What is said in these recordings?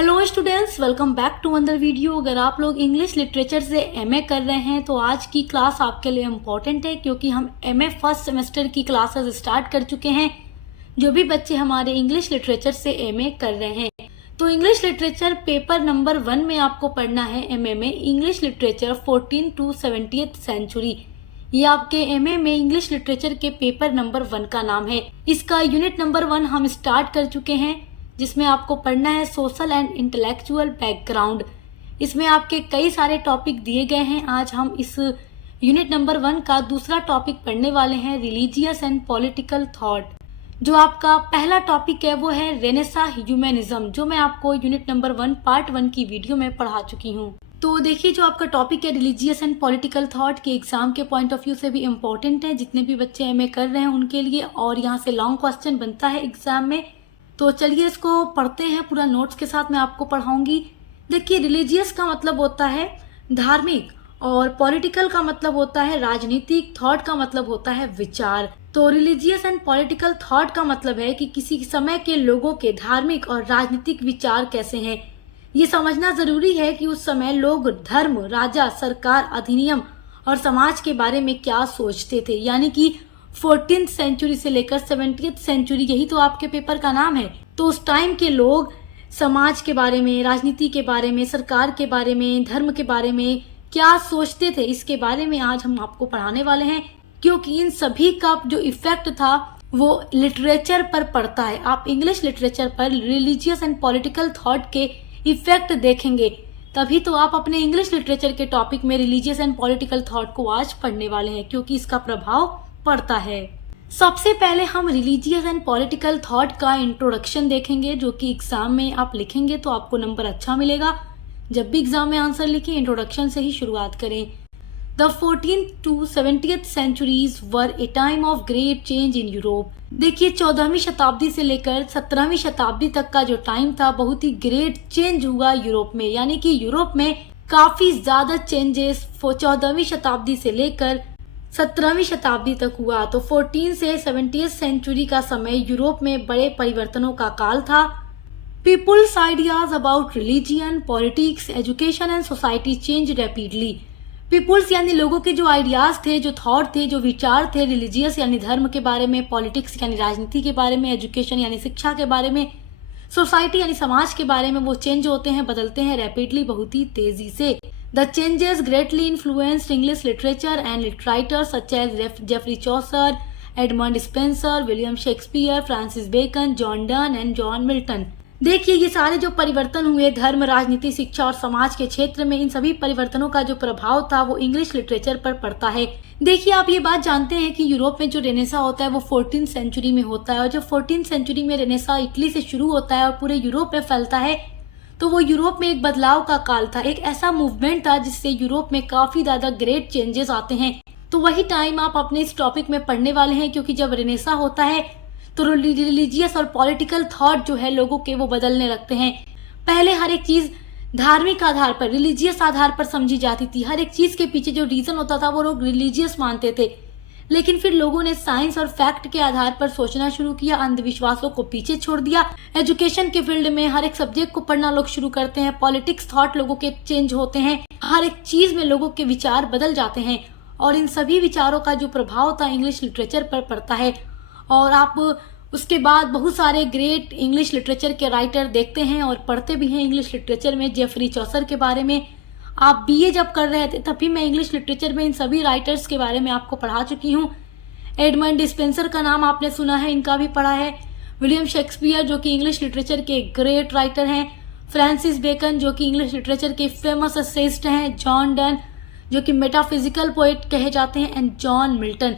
Hello students, welcome back to another video. अगर आप लोग इंग्लिश लिटरेचर से एमए कर रहे हैं तो आज की क्लास आपके लिए इम्पॉर्टेंट है, क्योंकि हम एमए फर्स्ट सेमेस्टर की क्लासेस स्टार्ट कर चुके हैं। जो भी बच्चे हमारे इंग्लिश लिटरेचर से एमए कर रहे हैं, तो इंग्लिश लिटरेचर पेपर नंबर 1 में आपको पढ़ना है एमए में English literature 14 to 70th century. ये आपके एमए में इंग्लिश लिटरेचर के पेपर नंबर 1 का नाम है। इसका यूनिट नंबर 1 हम स्टार्ट कर चुके हैं, जिसमें आपको पढ़ना है सोशल एंड इंटेलेक्चुअल बैकग्राउंड। इसमें आपके कई सारे टॉपिक दिए गए हैं। आज हम इस यूनिट नंबर 1 का दूसरा टॉपिक पढ़ने वाले हैं, रिलीजियस एंड पॉलिटिकल थॉट। जो आपका पहला टॉपिक है वो है रेनेसा ह्यूमनिज्म, जो मैं आपको यूनिट नंबर 1 पार्ट 1 की वीडियो में पढ़ा चुकी हूँ। तो देखिए, जो आपका टॉपिक है रिलीजियस एंड पॉलिटिकल थॉट के एग्जाम के पॉइंट ऑफ व्यू से भी इम्पोर्टेंट है, जितने भी बच्चे एमए कर रहे हैं उनके लिए, और यहाँ से लॉन्ग क्वेश्चन बनता है एग्जाम में। तो चलिए इसको पढ़ते हैं, पूरा नोट्स के साथ मैं आपको पढ़ाऊंगी। देखिए, रिलीजियस का मतलब होता है धार्मिक, और पॉलिटिकल का मतलब होता है राजनीतिक, थॉट का मतलब होता है विचार। तो रिलीजियस एंड पॉलिटिकल थॉट का मतलब है कि किसी समय के लोगों के धार्मिक और राजनीतिक विचार कैसे हैं। ये समझना जरूरी है कि उस समय लोग धर्म, राजा, सरकार, अधिनियम और समाज के बारे में क्या सोचते थे। यानी कि 14th सेंचुरी से लेकर 70th सेंचुरी, यही तो आपके पेपर का नाम है। तो उस टाइम के लोग समाज के बारे में, राजनीति के बारे में, सरकार के बारे में, धर्म के बारे में क्या सोचते थे, इसके बारे में आज हम आपको पढ़ाने वाले हैं। क्योंकि इन सभी का जो इफेक्ट था वो लिटरेचर पर पड़ता है। आप इंग्लिश लिटरेचर पर रिलीजियस एंड पॉलिटिकल थॉट के इफेक्ट देखेंगे, तभी तो आप अपने इंग्लिश लिटरेचर के टॉपिक में रिलीजियस एंड पॉलिटिकल थॉट को आज पढ़ने वाले हैं, क्योंकि इसका प्रभाव पड़ता है। सबसे पहले हम रिलीजियस एंड पॉलिटिकल थॉट का इंट्रोडक्शन देखेंगे, जो कि एग्जाम में आप लिखेंगे तो आपको नंबर अच्छा मिलेगा। जब भी एग्जाम में आंसर लिखें, इंट्रोडक्शन से ही शुरुआत करें। The 14th to 70th centuries were a time of great change in Europe. देखिए, 14वीं शताब्दी से लेकर 17वीं शताब्दी तक का जो टाइम था, बहुत ही ग्रेट चेंज हुआ यूरोप में। यानी कि यूरोप में काफी ज्यादा चेंजेस 14वीं शताब्दी से लेकर 17वीं शताब्दी तक हुआ। तो 14 से 70th सेंचुरी का समय यूरोप में बड़े परिवर्तनों का काल था। People's ideas about religion, politics, education and society change rapidly. People's यानी लोगों के जो आइडियाज थे, जो थॉट थे, जो विचार थे, रिलीजियस यानी धर्म के बारे में, पॉलिटिक्स यानी राजनीति के बारे में, एजुकेशन यानी शिक्षा के बारे में, सोसाइटी यानी समाज के बारे में, वो चेंज होते हैं, बदलते हैं रैपिडली, बहुत ही तेजी से। The changes greatly influenced English literature and writers such as Geoffrey Chaucer, Edmund Spenser, William Shakespeare, Francis Bacon, John Donne and John Milton। देखिए, ये सारे जो परिवर्तन हुए धर्म, राजनीति, शिक्षा और समाज के क्षेत्र में, इन सभी परिवर्तनों का जो प्रभाव था वो इंग्लिश लिटरेचर पर पड़ता है। देखिए, आप ये बात जानते हैं कि यूरोप में जो रेनेसा होता है वो 14th सेंचुरी में होता है, और जो 14th सेंचुरी में रेनेसा इटली से शुरू होता है और पूरे यूरोप में फैलता है, तो वो यूरोप में एक बदलाव का काल था, एक ऐसा मूवमेंट था जिससे यूरोप में काफी ज्यादा ग्रेट चेंजेस आते हैं। तो वही टाइम आप अपने इस टॉपिक में पढ़ने वाले हैं, क्योंकि जब रेनेसा होता है तो रिलीजियस और पॉलिटिकल थॉट जो है लोगों के, वो बदलने लगते हैं। पहले हर एक चीज धार्मिक आधार पर, रिलीजियस आधार पर समझी जाती थी। हर एक चीज के पीछे जो रीजन होता था वो लोग रिलीजियस मानते थे। लेकिन फिर लोगों ने साइंस और फैक्ट के आधार पर सोचना शुरू किया, अंधविश्वासों को पीछे छोड़ दिया। एजुकेशन के फील्ड में हर एक सब्जेक्ट को पढ़ना लोग शुरू करते हैं। पॉलिटिक्स थॉट लोगों के चेंज होते हैं। हर एक चीज में लोगों के विचार बदल जाते हैं, और इन सभी विचारों का जो प्रभाव था इंग्लिश लिटरेचर पर पड़ता है। और आप उसके बाद बहुत सारे ग्रेट इंग्लिश लिटरेचर के राइटर देखते हैं और पढ़ते भी हैं इंग्लिश लिटरेचर में। जेफरी चौसर के बारे में आप बीए जब कर रहे थे तभी मैं इंग्लिश लिटरेचर में इन सभी राइटर्स के बारे में आपको पढ़ा चुकी हूँ। एडमंड स्पेंसर का नाम आपने सुना है, इनका भी पढ़ा है। विलियम शेक्सपियर जो कि इंग्लिश लिटरेचर के ग्रेट राइटर हैं। फ्रांसिस बेकन जो कि इंग्लिश लिटरेचर के फेमस एसेइस्ट हैं। जॉन डन जो कि मेटाफिजिकल पोएट कहे जाते हैं, एंड जॉन मिल्टन।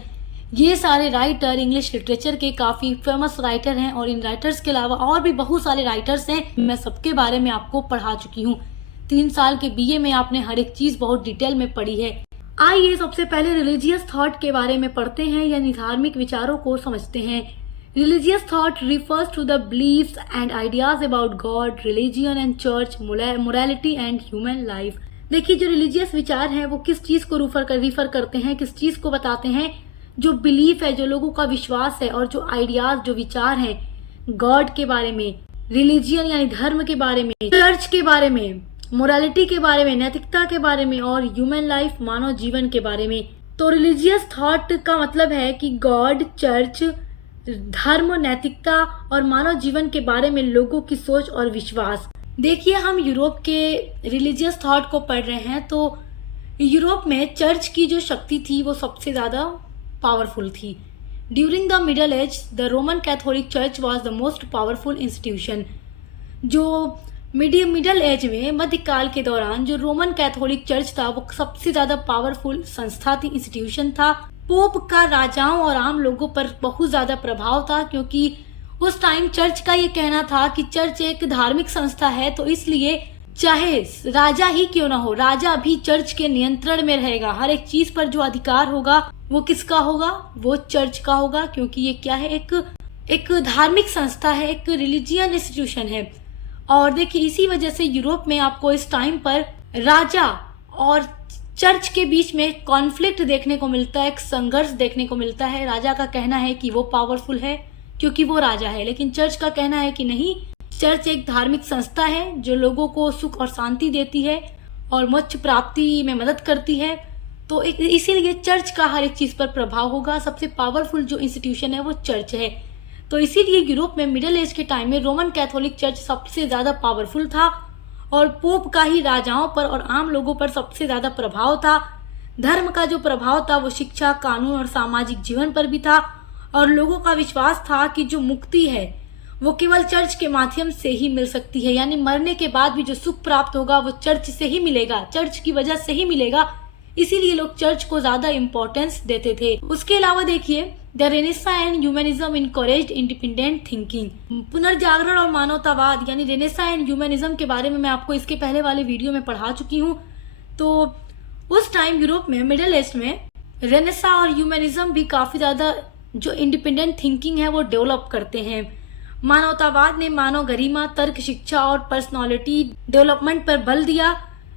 ये सारे राइटर इंग्लिश लिटरेचर के काफी फेमस राइटर हैं, और इन राइटर्स के अलावा और भी बहुत सारे राइटर्स हैं। मैं सबके बारे में आपको पढ़ा चुकी हूँ। 3 साल के बीए में आपने हर एक चीज बहुत डिटेल में पढ़ी है। आइए सबसे पहले रिलीजियस थॉट के बारे में पढ़ते हैं, यानी धार्मिक विचारों को समझते हैं। Religious thought refers to the beliefs and ideas about God, religion and church, morality and human life. देखिए, जो रिलीजियस विचार हैं वो किस चीज को रिफर करते हैं, किस चीज को बताते हैं? जो बिलीफ है, जो लोगों का विश्वास है, और जो आइडियाज, जो विचार हैं गॉड के बारे में, रिलीजियन यानी धर्म के बारे में, चर्च के बारे में, मोरालिटी के बारे में, नैतिकता के बारे में और ह्यूमन लाइफ मानव जीवन के बारे में। तो रिलीजियस थॉट का मतलब है कि गॉड, चर्च, धर्म, नैतिकता और मानव जीवन के बारे में लोगों की सोच और विश्वास। देखिए, हम यूरोप के रिलीजियस थॉट को पढ़ रहे हैं तो यूरोप में चर्च की जो शक्ति थी वो सबसे ज़्यादा पावरफुल थी। During the middle age the Roman Catholic church was the most powerful institution. जो मिडल एज में, मध्यकाल के दौरान जो रोमन कैथोलिक चर्च था वो सबसे ज़्यादा पावरफुल संस्था थी, इंस्टीट्यूशन था। पोप का राजाओं और आम लोगों पर बहुत ज़्यादा प्रभाव था, क्योंकि उस टाइम चर्च का ये कहना था कि चर्च एक धार्मिक संस्था है, तो इसलिए चाहे राजा ही क्यों ना हो, राजा भी चर्च के नियंत्रण में रहेगा। हर एक चीज पर जो अधिकार होगा वो किसका होगा? वो चर्च का होगा, क्योंकि ये क्या है, एक धार्मिक संस्था है, एक रिलीजियन इंस्टीट्यूशन है। और देखिए, इसी वजह से यूरोप में आपको इस टाइम पर राजा और चर्च के बीच में कॉन्फ्लिक्ट देखने को मिलता है, एक संघर्ष देखने को मिलता है। राजा का कहना है कि वो पावरफुल है क्योंकि वो राजा है, लेकिन चर्च का कहना है कि नहीं, चर्च एक धार्मिक संस्था है जो लोगों को सुख और शांति देती है और मोक्ष प्राप्ति में मदद करती है। तो इसीलिए चर्च का हर एक चीज पर प्रभाव होगा। सबसे पावरफुल जो इंस्टीट्यूशन है वो चर्च है। तो इसीलिए यूरोप में मिडिल एज के टाइम में रोमन कैथोलिक चर्च सबसे ज्यादा पावरफुल था और पोप का ही राजाओं पर और आम लोगों पर सबसे ज्यादा प्रभाव था। धर्म का जो प्रभाव था वो शिक्षा, कानून और सामाजिक जीवन पर भी था और लोगों का विश्वास था कि जो मुक्ति है वो केवल चर्च के माध्यम से ही मिल सकती है, यानी मरने के बाद भी जो सुख प्राप्त होगा वो चर्च से ही मिलेगा, चर्च की वजह से ही मिलेगा। इसीलिए लोग चर्च को ज्यादा इम्पोर्टेंस देते थे। उसके अलावा देखिए, the renaissance and humanism encouraged independent thinking. पुनर्जागरण और मानवतावाद यानी रेनेसां एंड ह्यूमनिज्म के बारे में मैं आपको इसके पहले वाले वीडियो में पढ़ा चुकी हूँ। तो उस टाइम यूरोप में मिडिल ईस्ट में रेनेसां और ह्यूमनिज्म भी काफी ज्यादा जो इंडिपेंडेंट थिंकिंग है वो डेवलप करते हैं। मानवतावाद ने मानव गरिमा, तर्क, शिक्षा और पर्सनालिटी डेवलपमेंट पर बल दिया।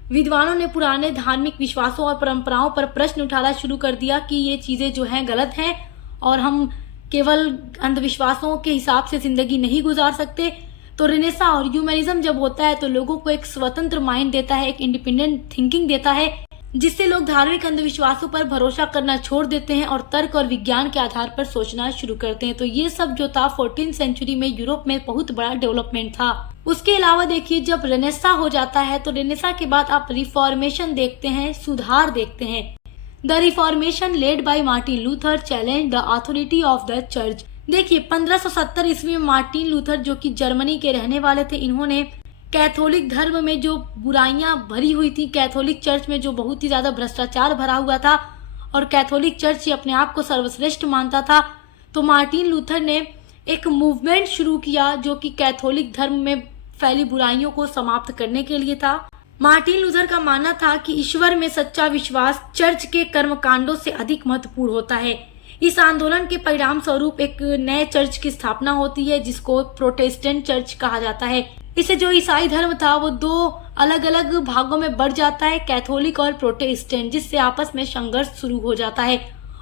विद्वानों ने पुराने धार्मिक विश्वासों और परंपराओं पर प्रश्न उठाना शुरू कर दिया कि ये चीजें जो हैं गलत हैं और हम केवल अंधविश्वासों के हिसाब से जिंदगी नहीं गुजार सकते। तो रेनेसां और ह्यूमनिज्म जब होता है तो लोगों को एक स्वतंत्र माइंड देता है, एक इंडिपेंडेंट थिंकिंग देता है, जिससे लोग धार्मिक अंधविश्वासों पर भरोसा करना छोड़ देते हैं और तर्क और विज्ञान के आधार पर सोचना शुरू करते हैं। तो ये सब जो था 14th सेंचुरी में यूरोप में बहुत बड़ा डेवलपमेंट था। उसके अलावा देखिए, जब रेनेसां हो जाता है तो रेनेसां के बाद आप रिफॉर्मेशन देखते हैं, सुधार देखते हैं। The reformation led by Martin Luther challenge the authority of the church. देखिए, 1570 ईस्वी में मार्टिन लूथर, जो कि जर्मनी के रहने वाले थे, इन्होंने कैथोलिक धर्म में जो बुराइयां भरी हुई थी, कैथोलिक चर्च में जो बहुत ही ज्यादा भ्रष्टाचार भरा हुआ था और कैथोलिक चर्च ही अपने आप को सर्वश्रेष्ठ मानता था, तो मार्टिन लूथर ने एक मूवमेंट शुरू किया जो कि कैथोलिक धर्म में फैली बुराइयों को समाप्त करने के लिए था। मार्टिन लूथर का मानना था कि ईश्वर में सच्चा विश्वास चर्च के कर्मकांडों से अधिक महत्वपूर्ण होता है। इस आंदोलन के परिणाम स्वरूप एक नए चर्च की स्थापना होती है जिसको प्रोटेस्टेंट चर्च कहा जाता है। इससे जो ईसाई धर्म था वो दो अलग अलग भागों में बढ़ जाता है, कैथोलिक और प्रोटेस्टेंट, जिससे आपस में संघर्ष शुरू हो जाता है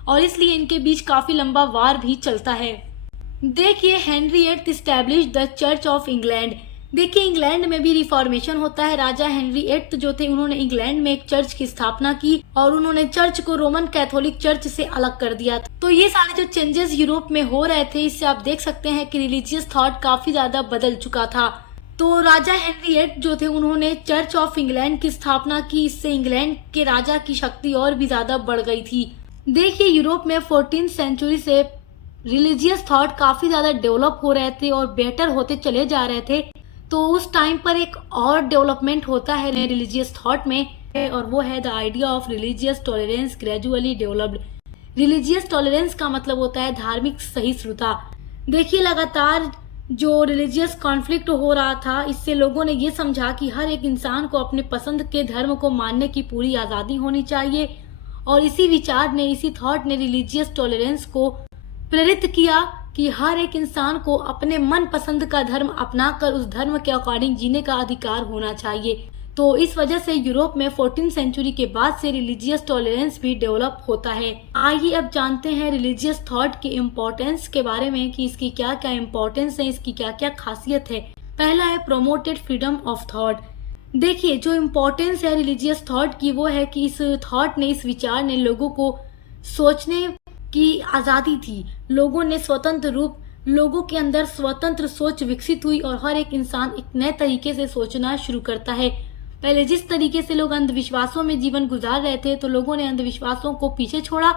और इसलिए इनके बीच काफी लंबा वार भी चलता है। देखिए, Henry VIII establish the church of England. देखिए, इंग्लैंड में भी रिफॉर्मेशन होता है। राजा हेनरी VIII जो थे, उन्होंने इंग्लैंड में एक चर्च की स्थापना की और उन्होंने चर्च को रोमन कैथोलिक चर्च से अलग कर दिया। तो ये सारे जो चेंजेस यूरोप में हो रहे थे, इससे आप देख सकते हैं कि रिलीजियस थॉट काफी ज्यादा बदल चुका था। तो राजा हेनरी VIII जो थे, उन्होंने चर्च ऑफ इंग्लैंड की स्थापना की। इससे इंग्लैंड के राजा की शक्ति और भी ज्यादा बढ़ गई थी। देखिए, यूरोप में 14th सेंचुरी से रिलीजियस थॉट काफी ज्यादा डेवलप हो रहे थे और बेटर होते चले जा रहे थे। तो उस टाइम पर एक और डेवलपमेंट होता है रिलीजियस थॉट में, और वो है the idea of religious tolerance gradually developed. Religious tolerance का मतलब होता है धार्मिक सहिष्णुता। देखिए, लगातार जो रिलीजियस कॉन्फ्लिक्ट हो रहा था, इससे लोगों ने ये समझा कि हर एक इंसान को अपने पसंद के धर्म को मानने की पूरी आज़ादी होनी चाहिए और इसी विचार ने, इसी थॉट ने रिलीजियस टॉलरेंस को प्रेरित किया कि हर एक इंसान को अपने मन पसंद का धर्म अपनाकर उस धर्म के अकॉर्डिंग जीने का अधिकार होना चाहिए। तो इस वजह से यूरोप में 14th सेंचुरी के बाद से रिलीजियस टॉलरेंस भी डेवलप होता है। आइए अब जानते हैं रिलीजियस थॉट की इम्पोर्टेंस के बारे में कि इसकी क्या क्या इम्पोर्टेंस है, इसकी क्या क्या खासियत है। पहला है प्रोमोटेड फ्रीडम ऑफ थॉट। देखिए जो इम्पोर्टेंस है रिलीजियस थॉट की वो है कि इस थॉट ने, इस विचार ने लोगों को सोचने की आज़ादी थी। लोगों ने स्वतंत्र रूप, लोगों के अंदर स्वतंत्र सोच विकसित हुई और हर एक इंसान एक नए तरीके से सोचना शुरू करता है। पहले जिस तरीके से लोग अंधविश्वासों में जीवन गुजार रहे थे, तो लोगों ने अंधविश्वासों को पीछे छोड़ा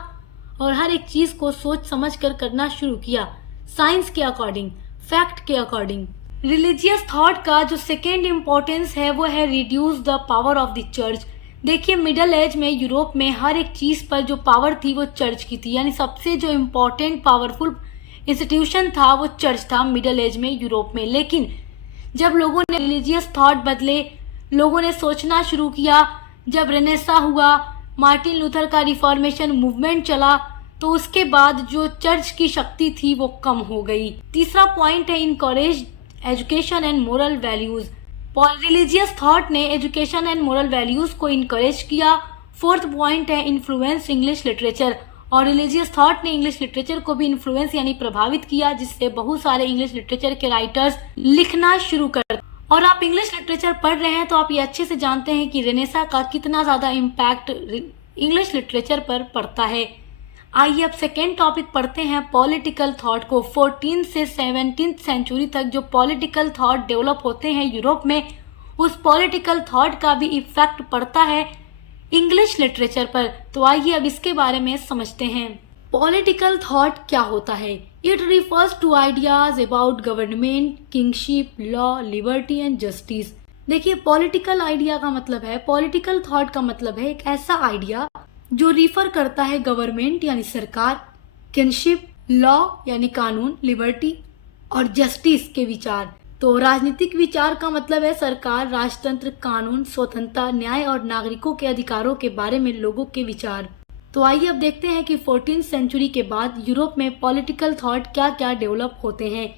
और हर एक चीज को सोच समझ कर करना शुरू किया, साइंस के अकॉर्डिंग, फैक्ट के अकॉर्डिंग। रिलीजियस थॉट का जो सेकेंड इम्पोर्टेंस है वो है reduce the power of the church. देखिए मिडल एज में यूरोप में हर एक चीज पर जो पावर थी वो चर्च की थी, यानी सबसे जो इम्पोर्टेंट पावरफुल इंस्टीट्यूशन था वो चर्च था मिडल एज में यूरोप में। लेकिन जब लोगों ने रिलीजियस थॉट बदले, लोगों ने सोचना शुरू किया, जब रेनेसा हुआ, मार्टिन लूथर का रिफॉर्मेशन मूवमेंट चला, तो उसके बाद जो चर्च की शक्ति थी वो कम हो गई। तीसरा पॉइंट है encourage education and moral values. Religious thought ने एजुकेशन एंड मोरल वैल्यूज को इनकरेज किया। फोर्थ पॉइंट है इन्फ्लुएंस इंग्लिश लिटरेचर, और रिलीजियस थॉट ने इंग्लिश लिटरेचर को भी इन्फ्लुएंस यानी प्रभावित किया, जिससे बहुत सारे इंग्लिश लिटरेचर के राइटर्स लिखना शुरू कर। और आप इंग्लिश लिटरेचर पढ़ रहे हैं तो आप ये अच्छे से जानते हैं कि रेनेसा का कितना ज्यादा इम्पैक्ट इंग्लिश लिटरेचर पर पड़ता है। आइए अब सेकेंड टॉपिक पढ़ते हैं पॉलिटिकल थॉट को। 14 से 17th सेंचुरी तक जो पॉलिटिकल थॉट डेवलप होते हैं यूरोप में, उस पॉलिटिकल थॉट का भी इफेक्ट पड़ता है इंग्लिश लिटरेचर पर। तो आइए अब इसके बारे में समझते हैं। पॉलिटिकल थॉट क्या होता है? It refers to ideas about government, kingship, law, liberty and justice. देखिए पॉलिटिकल आइडिया का मतलब है, पॉलिटिकल थॉट का मतलब है एक ऐसा आइडिया जो रिफर करता है गवर्नमेंट यानी सरकार, किंगशिप, लॉ यानी कानून, लिबर्टी और जस्टिस के विचार। तो राजनीतिक विचार का मतलब है सरकार, राजतंत्र, कानून, स्वतंत्रता, न्याय और नागरिकों के अधिकारों के बारे में लोगों के विचार। तो आइए अब देखते हैं कि 14th सेंचुरी के बाद यूरोप में पॉलिटिकल थॉट क्या क्या डेवलप होते हैं।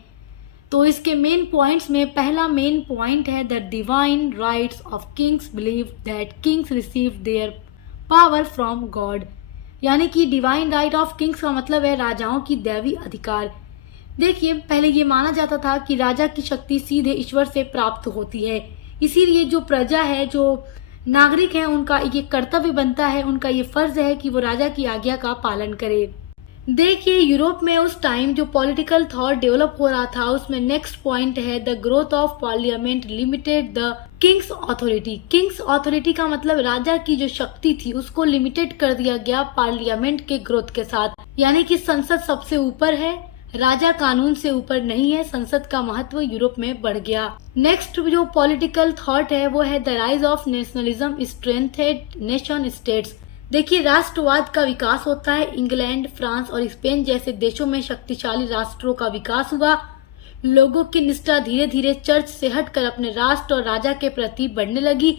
तो इसके मेन पॉइंट्स में पहला मेन पॉइंट है the divine rights of Kings believe that Kings receive their power from God. यानी कि डिवाइन राइट ऑफ किंग्स का मतलब है राजाओं की दैवी अधिकार। देखिए पहले ये माना जाता था कि राजा की शक्ति सीधे ईश्वर से प्राप्त होती है, इसीलिए जो प्रजा है, जो नागरिक है, उनका ये कर्तव्य बनता है, उनका ये फर्ज है कि वो राजा की आज्ञा का पालन करे। देखिए यूरोप में उस टाइम जो पॉलिटिकल थॉट डेवलप हो रहा था, उसमें नेक्स्ट पॉइंट है the growth of parliament limited the Kings authority. Kings authority का मतलब राजा की जो शक्ति थी उसको लिमिटेड कर दिया गया पार्लियामेंट के ग्रोथ के साथ, यानी कि संसद सबसे ऊपर है, राजा कानून से ऊपर नहीं है, संसद का महत्व यूरोप में बढ़ गया। नेक्स्ट जो पॉलिटिकल थॉट है वो है the rise of nationalism strengthened nation states. देखिए राष्ट्रवाद का विकास होता है, इंग्लैंड, फ्रांस और स्पेन जैसे देशों में शक्तिशाली राष्ट्रों का विकास हुआ। लोगों की निष्ठा धीरे धीरे चर्च से हटकर अपने राष्ट्र और राजा के प्रति बढ़ने लगी,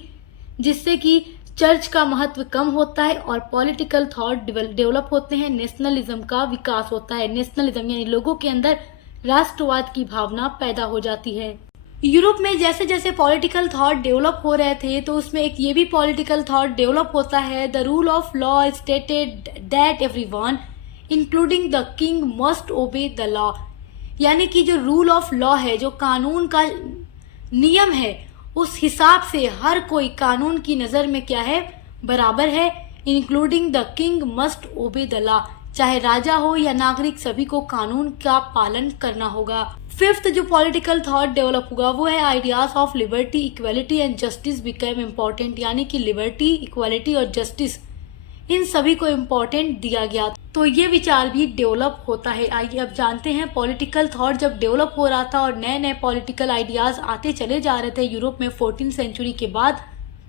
जिससे कि चर्च का महत्व कम होता है और पॉलिटिकल थॉट डेवलप होते हैं, नेशनलिज्म का विकास होता है। नेशनलिज्म यानी लोगों के अंदर राष्ट्रवाद की भावना पैदा हो जाती है। यूरोप में जैसे जैसे पॉलिटिकल थॉट डेवलप हो रहे थे, तो उसमें एक ये भी पॉलिटिकल थॉट डेवलप होता है the rule of law stated that everyone including the king must obey the law. यानी कि जो रूल ऑफ लॉ है, जो कानून का नियम है, उस हिसाब से हर कोई कानून की नजर में क्या है, बराबर है। Including the king must obey the law, चाहे राजा हो या नागरिक, सभी को कानून का पालन करना होगा। फिफ्थ जो पॉलिटिकल थॉट डेवलप हुआ वो है ideas of liberty, equality and justice become important. यानी कि लिबर्टी, इक्वालिटी और जस्टिस, इन सभी को इम्पोर्टेंट दिया गया, तो ये विचार भी डेवलप होता है। आइए अब जानते हैं पॉलिटिकल थॉट जब डेवलप हो रहा था और नए नए पॉलिटिकल आइडियाज आते चले जा रहे थे यूरोप में 14th सेंचुरी के बाद,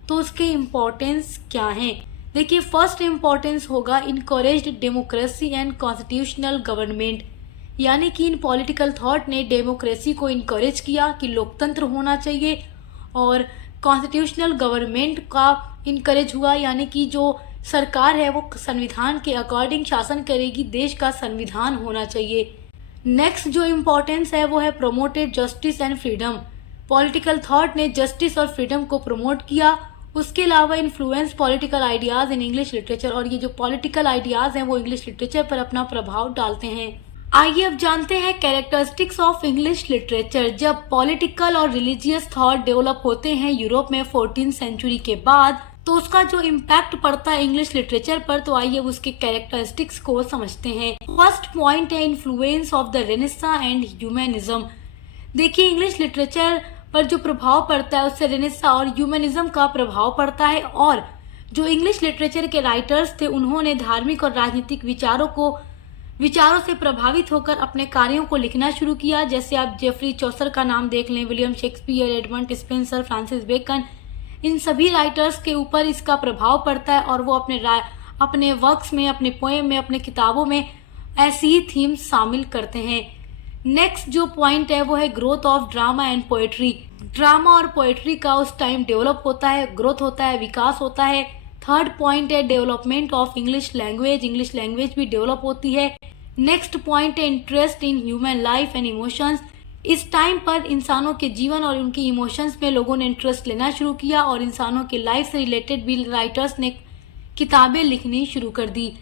तो उसके इम्पोर्टेंस क्या हैं। देखिए फर्स्ट इम्पोर्टेंस होगा encouraged democracy and constitutional government. यानी कि इन पॉलिटिकल थॉट ने डेमोक्रेसी को इनकरेज किया कि लोकतंत्र होना चाहिए, और कॉन्स्टिट्यूशनल गवर्नमेंट का इनकरेज हुआ, यानी कि जो सरकार है वो संविधान के अकॉर्डिंग शासन करेगी, देश का संविधान होना चाहिए। नेक्स्ट जो इम्पोर्टेंस है वो है promoted justice and freedom. Political thought ने जस्टिस और फ्रीडम को प्रमोट किया। उसके अलावा influence political ideas in English literature, और ये जो पॉलिटिकल आइडियाज हैं वो इंग्लिश लिटरेचर पर अपना प्रभाव डालते हैं। आइए अब जानते हैं कैरेक्टरिस्टिक्स ऑफ इंग्लिश लिटरेचर। जब पॉलिटिकल और रिलीजियस थॉट डेवलप होते हैं यूरोप में 14th सेंचुरी के बाद, तो उसका जो इम्पैक्ट पड़ता है इंग्लिश लिटरेचर पर, तो आइए उसके कैरेक्टरिस्टिक्स को समझते हैं। फर्स्ट पॉइंट है influence of the renaissance and humanism. देखिए, इंग्लिश लिटरेचर पर जो प्रभाव पड़ता है उससे रेनेसां और ह्यूमनिज्म का प्रभाव पड़ता है। और जो इंग्लिश लिटरेचर के राइटर्स थे उन्होंने धार्मिक और राजनीतिक विचारों से प्रभावित होकर अपने कार्यों को लिखना शुरू किया। जैसे आप जेफरी चौसर का नाम देख लें, William Shakespeare, Edmund Spenser, Francis Bacon, इन सभी राइटर्स के ऊपर इसका प्रभाव पड़ता है और वो अपने वर्क्स में, अपने पोएम में, अपने किताबों में ऐसी ही थीम्स शामिल करते हैं। नेक्स्ट जो पॉइंट है वो है growth of drama and poetry. Drama और पोएट्री का उस टाइम डेवलप होता है, ग्रोथ होता है, विकास होता है। थर्ड पॉइंट है development of English language. English language भी डेवलप होती है। नेक्स्ट पॉइंट है interest in human life and emotions. इस टाइम पर इंसानों के जीवन और उनकी इमोशंस में लोगों ने इंटरेस्ट लेना शुरू किया और इंसानों के लाइफ से रिलेटेड भी राइटर्स ने किताबें लिखनी शुरू कर दी।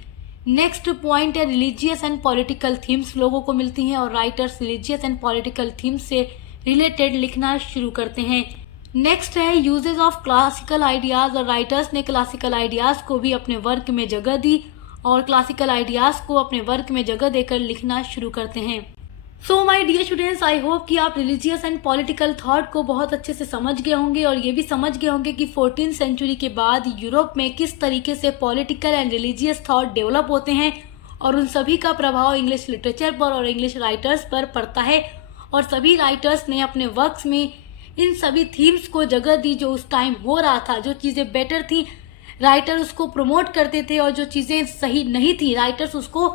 नेक्स्ट पॉइंट है रिलीजियस एंड पॉलिटिकल थीम्स लोगों को मिलती हैं और writers religious and political themes से रिलेटेड लिखना शुरू करते हैं। नेक्स्ट है यूजेस ऑफ क्लासिकल आइडियाज, और राइटर्स ने क्लासिकल आइडियाज को भी अपने वर्क में जगह दी और क्लासिकल आइडियाज को अपने वर्क में जगह देकर लिखना शुरू करते हैं। So my dear students, I hope कि आप रिलीजियस एंड पॉलिटिकल थॉट को बहुत अच्छे से समझ गए होंगे और ये भी समझ गए होंगे कि 14th सेंचुरी के बाद यूरोप में किस तरीके से political and religious thought develop होते हैं और उन सभी का प्रभाव इंग्लिश लिटरेचर पर और इंग्लिश राइटर्स पर पड़ता है। और सभी राइटर्स ने अपने वर्क्स में इन सभी थीम्स को जगह दी। जो उस टाइम हो रहा था, जो चीज़ें बेटर थी, राइटर उसको प्रमोट करते थे, और जो चीज़ें सही नहीं थी, राइटर्स उसको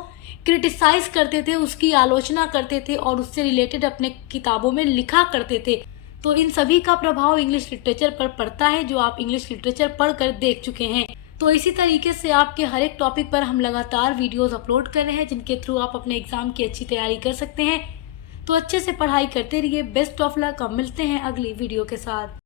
क्रिटिसाइज करते थे, उसकी आलोचना करते थे और उससे रिलेटेड अपने किताबों में लिखा करते थे। तो इन सभी का प्रभाव इंग्लिश लिटरेचर पर पड़ता है, जो आप इंग्लिश लिटरेचर पढ़कर देख चुके हैं। तो इसी तरीके से आपके हर एक टॉपिक पर हम लगातार वीडियोस अपलोड कर रहे हैं, जिनके थ्रू आप अपने एग्जाम की अच्छी तैयारी कर सकते हैं। तो अच्छे से पढ़ाई करते रहिए। Best of luck. अब मिलते हैं अगली वीडियो के साथ।